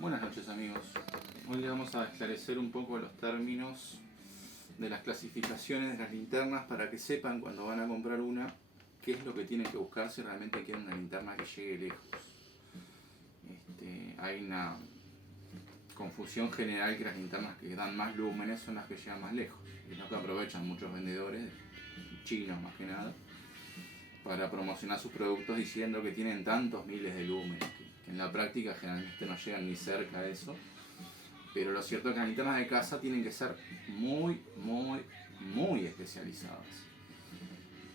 Buenas noches amigos, hoy le vamos a esclarecer un poco los términos de las clasificaciones de las linternas para que sepan cuando van a comprar una qué es lo que tienen que buscar si realmente quieren una linterna que llegue lejos. Hay una confusión general que las linternas que dan más lúmenes son las que llegan más lejos, y es lo que aprovechan muchos vendedores chinos más que nada para promocionar sus productos diciendo que tienen tantos miles de lúmenes que en la práctica generalmente no llegan ni cerca de eso. Pero lo cierto es que las linternas de casa tienen que ser muy especializadas.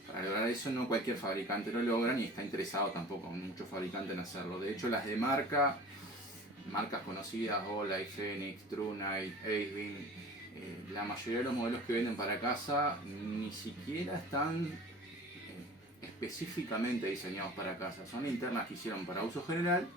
Para lograr eso no cualquier fabricante lo logra ni está interesado tampoco muchos fabricantes en hacerlo. De hecho las de marcas conocidas, Olight, Phoenix, TrueNight, Avein, la mayoría de los modelos que venden para casa ni siquiera están específicamente diseñados para casa. Son linternas que hicieron para uso general,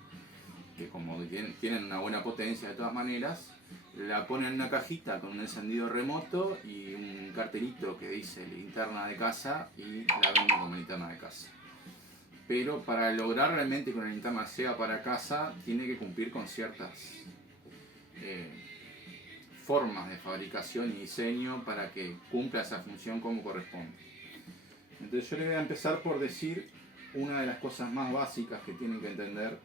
que como tienen una buena potencia de todas maneras, la ponen en una cajita con un encendido remoto y un cartelito que dice linterna de casa y la venden como linterna de casa. Pero para lograr realmente que una linterna sea para casa, tiene que cumplir con ciertas formas de fabricación y diseño para que cumpla esa función como corresponde. Entonces yo les voy a empezar por decir una de las cosas más básicas que tienen que entender,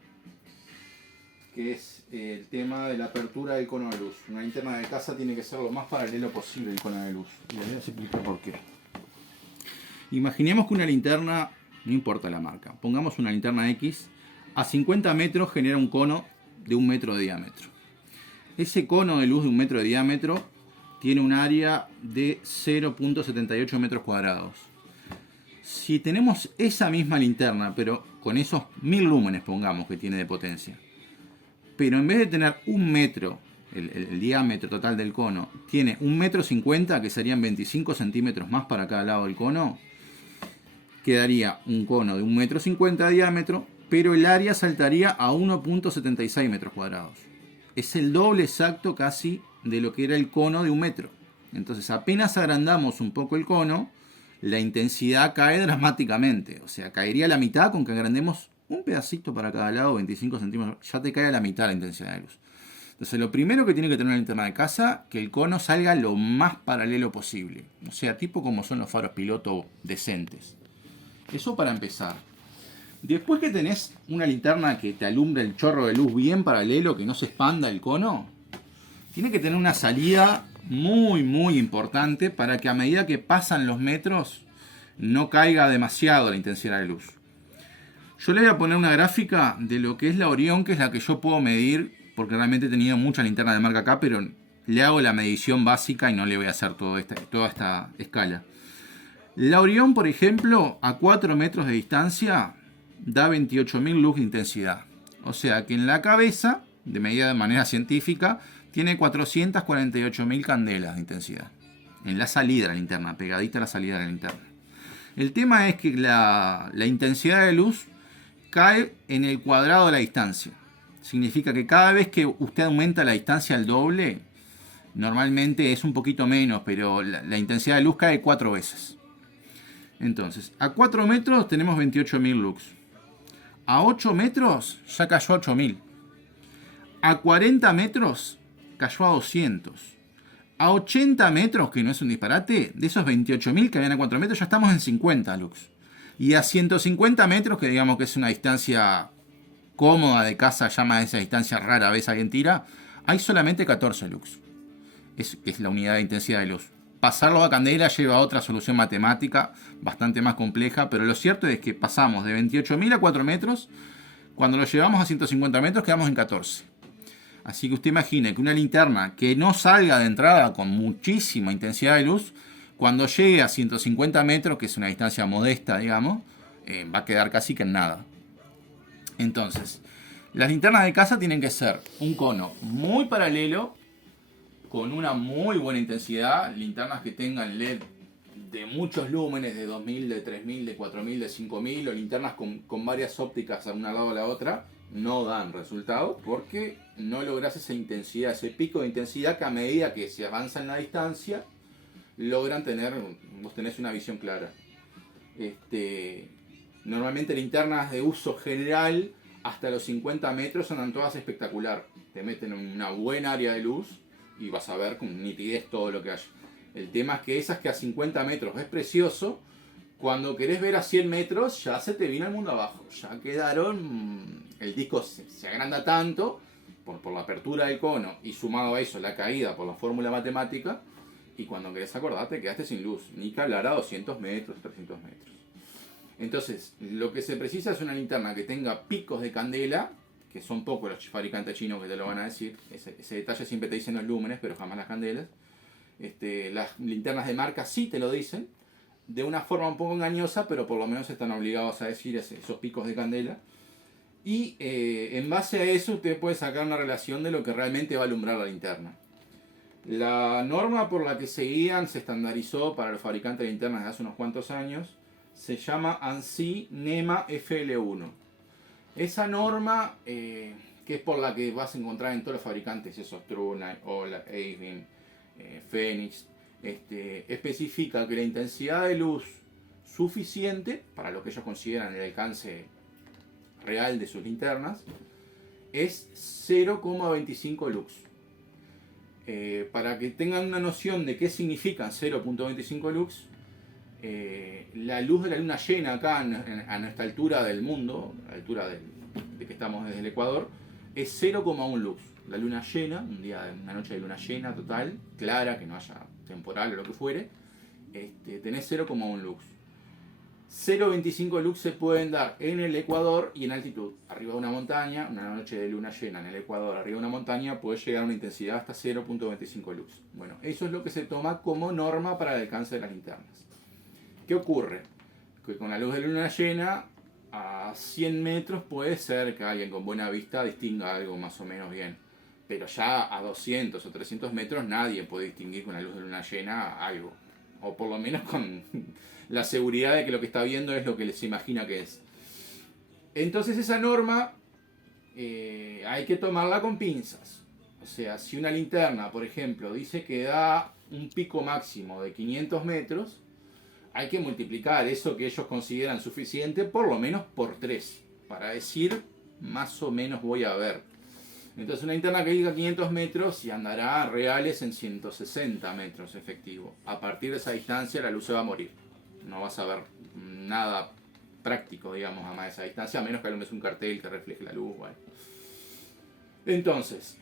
que es el tema de la apertura del cono de luz. Una linterna de casa tiene que ser lo más paralelo posible el cono de luz. Y les voy a explicar por qué. Imaginemos que una linterna, no importa la marca, pongamos una linterna X, a 50 metros genera un cono de 1 metro de diámetro. Ese cono de luz de 1 metro de diámetro tiene un área de 0,78 metros cuadrados. Si tenemos esa misma linterna, pero con esos 1000 lúmenes, pongamos, que tiene de potencia, pero en vez de tener 1 metro, el diámetro total del cono, tiene 1,50 metros, que serían 25 centímetros más para cada lado del cono, quedaría un cono de 1,50 metros de diámetro, pero el área saltaría a 1,76 metros cuadrados. Es el doble exacto casi de lo que era el cono de 1 metro. Entonces apenas agrandamos un poco el cono, la intensidad cae dramáticamente. O sea, caería a la mitad con que agrandemos un pedacito para cada lado, 25 centímetros. Ya te cae a la mitad la intensidad de luz. Entonces lo primero que tiene que tener una linterna de casa, que el cono salga lo más paralelo posible. O sea, tipo como son los faros piloto decentes. Eso para empezar. Después que tenés una linterna que te alumbra el chorro de luz bien paralelo, que no se expanda el cono, tiene que tener una salida muy importante para que a medida que pasan los metros no caiga demasiado la intensidad de luz. Yo le voy a poner una gráfica de lo que es la Orion, que es la que yo puedo medir, porque realmente he tenido mucha linterna de marca acá, pero le hago la medición básica y no le voy a hacer toda esta escala. La Orion, por ejemplo, a 4 metros de distancia da 28.000 lux de intensidad. O sea que en la cabeza, de medida de manera científica, tiene 448.000 candelas de intensidad. En la salida de la linterna, pegadita a la salida de la linterna. El tema es que la intensidad de luz cae en el cuadrado de la distancia. Significa que cada vez que usted aumenta la distancia al doble, normalmente es un poquito menos, pero la intensidad de luz cae 4 veces. Entonces, a 4 metros tenemos 28.000 lux. A 8 metros ya cayó a 8.000. A 40 metros cayó a 200. A 80 metros, que no es un disparate, de esos 28.000 que habían a 4 metros, ya estamos en 50 lux. Y a 150 metros, que digamos que es una distancia cómoda de casa, llama esa distancia rara vez alguien tira, hay solamente 14 lux. Es la unidad de intensidad de luz. Pasarlo a candela lleva a otra solución matemática bastante más compleja, pero lo cierto es que pasamos de 28.000 a 4 metros, cuando lo llevamos a 150 metros quedamos en 14. Así que usted imagine que una linterna que no salga de entrada con muchísima intensidad de luz, cuando llegue a 150 metros, que es una distancia modesta, digamos, va a quedar casi que en nada. Entonces, las linternas de casa tienen que ser un cono muy paralelo, con una muy buena intensidad, linternas que tengan LED de muchos lúmenes, de 2000, de 3000, de 4000, de 5000, o linternas con varias ópticas a una lado a la otra, no dan resultado porque no logras esa intensidad, ese pico de intensidad que a medida que se avanza en la distancia, logran tener, vos tenés una visión clara. Normalmente linternas de uso general hasta los 50 metros andan todas espectacular. Te meten en una buena área de luz y vas a ver con nitidez todo lo que hay. El tema es que esas que a 50 metros es precioso, cuando querés ver a 100 metros ya se te vino el mundo abajo. Ya quedaron, el disco se agranda tanto por la apertura del cono y sumado a eso la caída por la fórmula matemática, y cuando querés acordarte quedaste sin luz, ni que hablar a 200 metros, 300 metros. Entonces, lo que se precisa es una linterna que tenga picos de candela, que son pocos los fabricantes chinos que te lo van a decir. Ese detalle siempre te dicen los lúmenes, pero jamás las candelas. Las linternas de marca sí te lo dicen, de una forma un poco engañosa, pero por lo menos están obligados a decir esos picos de candela. Y en base a eso usted puede sacar una relación de lo que realmente va a alumbrar la linterna. La norma por la que se guían se estandarizó para los fabricantes de linternas de hace unos cuantos años. Se llama ANSI NEMA FL1. Esa norma, que es por la que vas a encontrar en todos los fabricantes, esos Trunai, Ola, Avein, Phoenix, especifica que la intensidad de luz suficiente para lo que ellos consideran el alcance real de sus linternas es 0,25 lux. Para que tengan una noción de qué significan 0,25 lux, la luz de la luna llena acá a nuestra altura del mundo, a la altura de que estamos desde el Ecuador, es 0,1 lux. La luna llena, una noche de luna llena total, clara, que no haya temporal o lo que fuere, tenés 0,1 lux. 0,25 lux se pueden dar en el Ecuador y en altitud. Arriba de una montaña, una noche de luna llena en el Ecuador, arriba de una montaña, puede llegar a una intensidad hasta 0,25 lux. Bueno, eso es lo que se toma como norma para el alcance de las linternas. ¿Qué ocurre? Que con la luz de luna llena, a 100 metros puede ser que alguien con buena vista distinga algo más o menos bien. Pero ya a 200 o 300 metros nadie puede distinguir con la luz de luna llena algo. O por lo menos con la seguridad de que lo que está viendo es lo que se imagina que es. Entonces esa norma hay que tomarla con pinzas. O sea, si una linterna, por ejemplo, dice que da un pico máximo de 500 metros, hay que multiplicar eso que ellos consideran suficiente por lo menos por 3, para decir más o menos voy a ver. Entonces una linterna que diga 500 metros y andará reales en 160 metros efectivo. A partir de esa distancia la luz se va a morir. No vas a ver nada práctico, digamos, a más de esa distancia, a menos que alumbres un cartel que refleje la luz. Bueno. Entonces,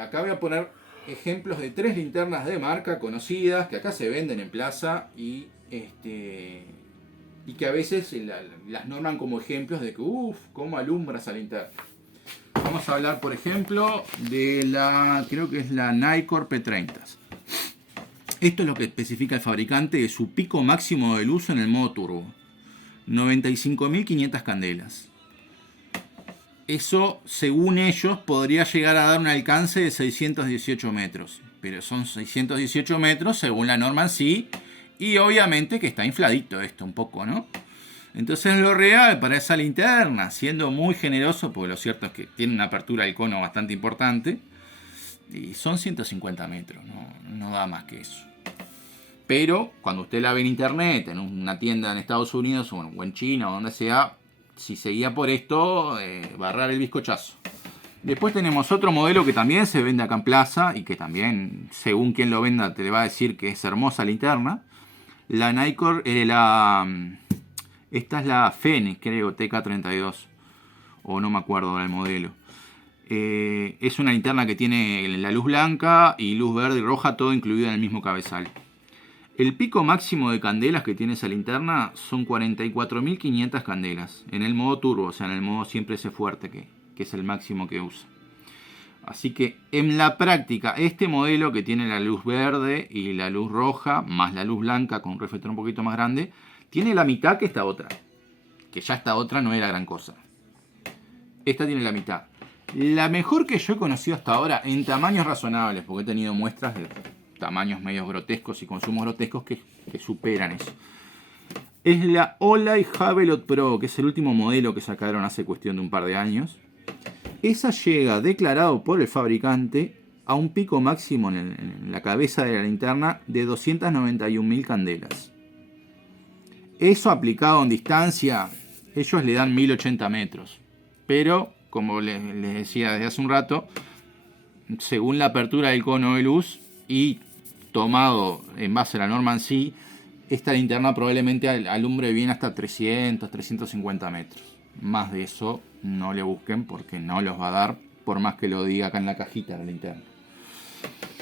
acá voy a poner ejemplos de 3 linternas de marca conocidas que acá se venden en plaza y que a veces las norman como ejemplos de que, cómo alumbra esa linterna. Vamos a hablar, por ejemplo, de creo que es la Nikkor P30. Esto es lo que especifica el fabricante de su pico máximo de luz en el modo turbo. 95.500 candelas. Eso, según ellos, podría llegar a dar un alcance de 618 metros. Pero son 618 metros según la norma en sí. Y obviamente que está infladito esto un poco, ¿no? Entonces lo real para esa linterna, siendo muy generoso, porque lo cierto es que tiene una apertura del cono bastante importante, y son 150 metros, no da más que eso. Pero cuando usted la ve en internet, en una tienda en Estados Unidos o en China o donde sea, si se guía por esto, va a agarrar el bizcochazo. Después tenemos otro modelo que también se vende acá en plaza y que también, según quien lo venda, te le va a decir que es hermosa linterna. La Nikkor, esta es la Phoenix, creo, TK32, o no me acuerdo del modelo. Es una linterna que tiene la luz blanca y luz verde y roja, todo incluido en el mismo cabezal. El pico máximo de candelas que tiene esa linterna son 44.500 candelas, en el modo turbo, o sea, en el modo siempre ese fuerte, que es el máximo que usa. Así que en la práctica, este modelo que tiene la luz verde y la luz roja, más la luz blanca con un reflector un poquito más grande, tiene la mitad que esta otra. Que ya esta otra no era gran cosa. Esta tiene la mitad. La mejor que yo he conocido hasta ahora, en tamaños razonables, porque he tenido muestras de tamaños medios grotescos y consumos grotescos que superan eso, es la Olay Havelot Pro, que es el último modelo que sacaron hace cuestión de un par de años. Esa llega, declarado por el fabricante, a un pico máximo en la cabeza de la linterna de 291.000 candelas. Eso aplicado en distancia, ellos le dan 1080 metros. Pero como les decía desde hace un rato, según la apertura del cono de luz y tomado en base a la norma en sí, esta linterna probablemente alumbre bien hasta 300, 350 metros. Más de eso no le busquen porque no los va a dar, por más que lo diga acá en la cajita la linterna.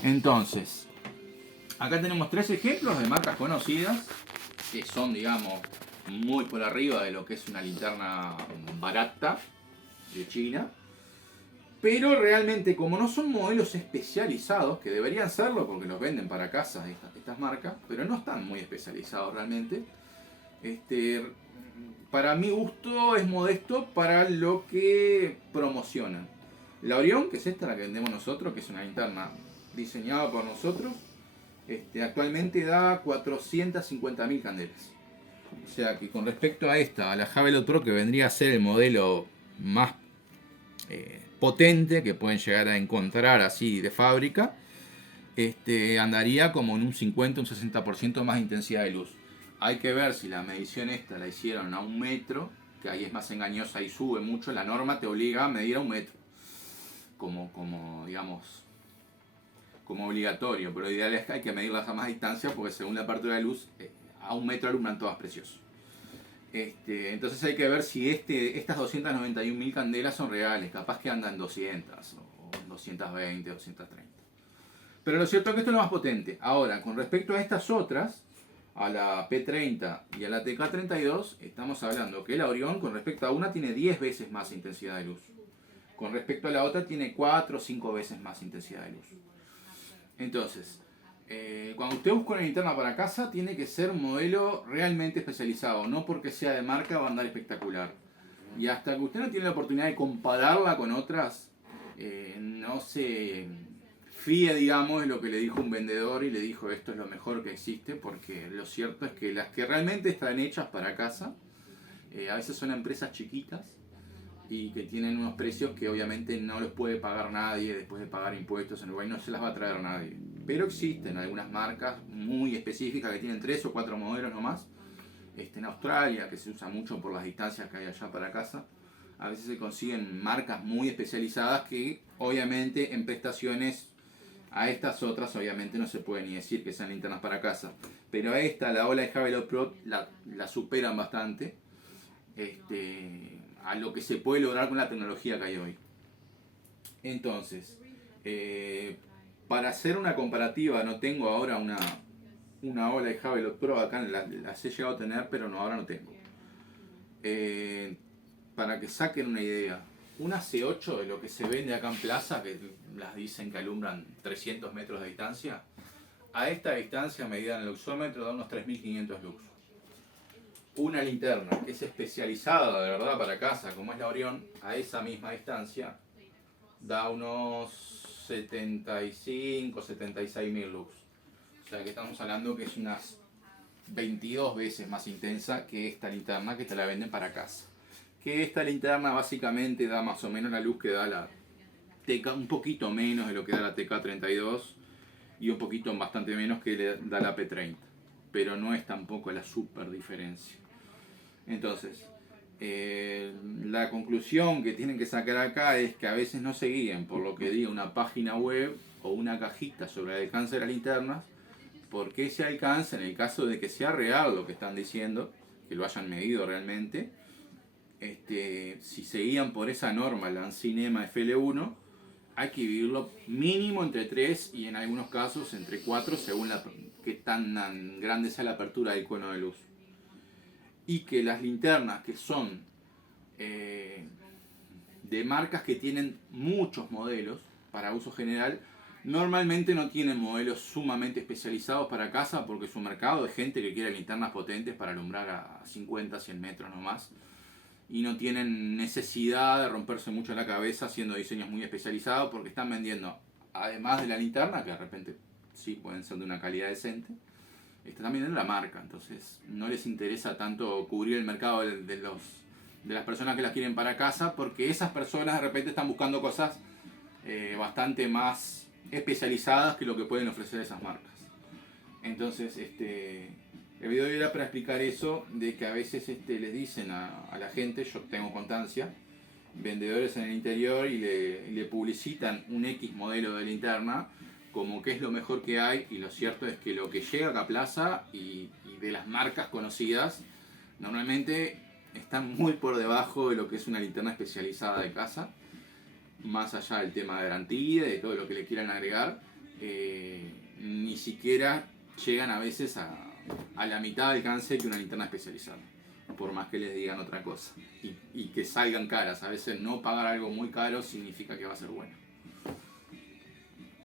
Entonces, acá tenemos 3 ejemplos de marcas conocidas que son, digamos, muy por arriba de lo que es una linterna barata de China. Pero realmente, como no son modelos especializados, que deberían serlo porque los venden para casa estas marcas, pero no están muy especializados realmente, para mi gusto es modesto para lo que promocionan. La Orion, que es esta la que vendemos nosotros, que es una linterna diseñada por nosotros, actualmente da 450.000 candelas. O sea que con respecto a esta, a la Javelot Pro, que vendría a ser el modelo más potente que pueden llegar a encontrar así de fábrica, andaría como en un 50, un 60% más de intensidad de luz. Hay que ver si la medición esta la hicieron a 1 metro, que ahí es más engañosa y sube mucho. La norma te obliga a medir a 1 metro, como digamos, como obligatorio, pero lo ideal es que hay que medirlas a más distancia porque según la apertura de luz, a 1 metro alumbran todas preciosas. Entonces hay que ver si estas 291.000 candelas son reales, capaz que andan 200 o 220, 230. Pero lo cierto es que esto es lo más potente. Ahora, con respecto a estas otras, a la P30 y a la TK32, estamos hablando que la Orion con respecto a una tiene 10 veces más intensidad de luz. Con respecto a la otra tiene 4 o 5 veces más intensidad de luz. Entonces, cuando usted busca una linterna para casa, tiene que ser un modelo realmente especializado, no porque sea de marca va a andar espectacular. Y hasta que usted no tiene la oportunidad de compararla con otras, no se fíe, digamos, de lo que le dijo un vendedor y le dijo esto es lo mejor que existe, porque lo cierto es que las que realmente están hechas para casa, a veces son empresas chiquitas y que tienen unos precios que obviamente no los puede pagar nadie después de pagar impuestos en Uruguay, no se las va a traer nadie. Pero existen algunas marcas muy específicas que tienen 3 o 4 modelos nomás. En Australia, que se usa mucho por las distancias que hay allá para casa, a veces se consiguen marcas muy especializadas que obviamente en prestaciones a estas otras obviamente no se puede ni decir que sean linternas para casa. Pero a esta, la ola de Javelot Pro, la superan bastante a lo que se puede lograr con la tecnología que hay hoy. Entonces, para hacer una comparativa, no tengo ahora una ola de Javelot Pro, acá las he llegado a tener, pero no, ahora no tengo. Para que saquen una idea, una C8 de lo que se vende acá en Plaza, que las dicen que alumbran 300 metros de distancia, a esta distancia medida en el luxómetro da unos 3.500 lux. Una linterna que es especializada de verdad para casa, como es la Orion, a esa misma distancia da unos 75, 76.000 lux. O sea que estamos hablando que es unas 22 veces más intensa que esta linterna que te la venden para casa. Que esta linterna básicamente da más o menos la luz que da la TK, un poquito menos de lo que da la TK32 y un poquito bastante menos que le da la P30. Pero no es tampoco la super diferencia. Entonces, la conclusión que tienen que sacar acá es que a veces no se guíen por lo que diga una página web o una cajita sobre el alcance de las linternas, porque ese alcance, en el caso de que sea real lo que están diciendo, que lo hayan medido realmente, si se guían por esa norma, la Cinema FL1, hay que vivirlo mínimo entre 3 y en algunos casos entre 4 según qué tan grande sea la apertura del cono de luz. Y que las linternas que son de marcas que tienen muchos modelos para uso general, normalmente no tienen modelos sumamente especializados para casa porque es un mercado de gente que quiere linternas potentes para alumbrar a 50, 100 metros nomás. Y no tienen necesidad de romperse mucho la cabeza haciendo diseños muy especializados porque están vendiendo, además de la linterna, que de repente sí pueden ser de una calidad decente, están vendiendo la marca. Entonces no les interesa tanto cubrir el mercado de las personas que las quieren para casa, porque esas personas de repente están buscando cosas bastante más especializadas que lo que pueden ofrecer esas marcas. Entonces el video era para explicar eso, de que a veces les dicen a la gente, yo tengo constancia, vendedores en el interior y le publicitan un X modelo de linterna como que es lo mejor que hay, y lo cierto es que lo que llega a Caplaza y de las marcas conocidas normalmente están muy por debajo de lo que es una linterna especializada de casa, más allá del tema de garantía y de todo lo que le quieran agregar. Ni siquiera llegan a veces a la mitad de alcance que una linterna especializada, por más que les digan otra cosa y que salgan caras. A veces no pagar algo muy caro significa que va a ser bueno.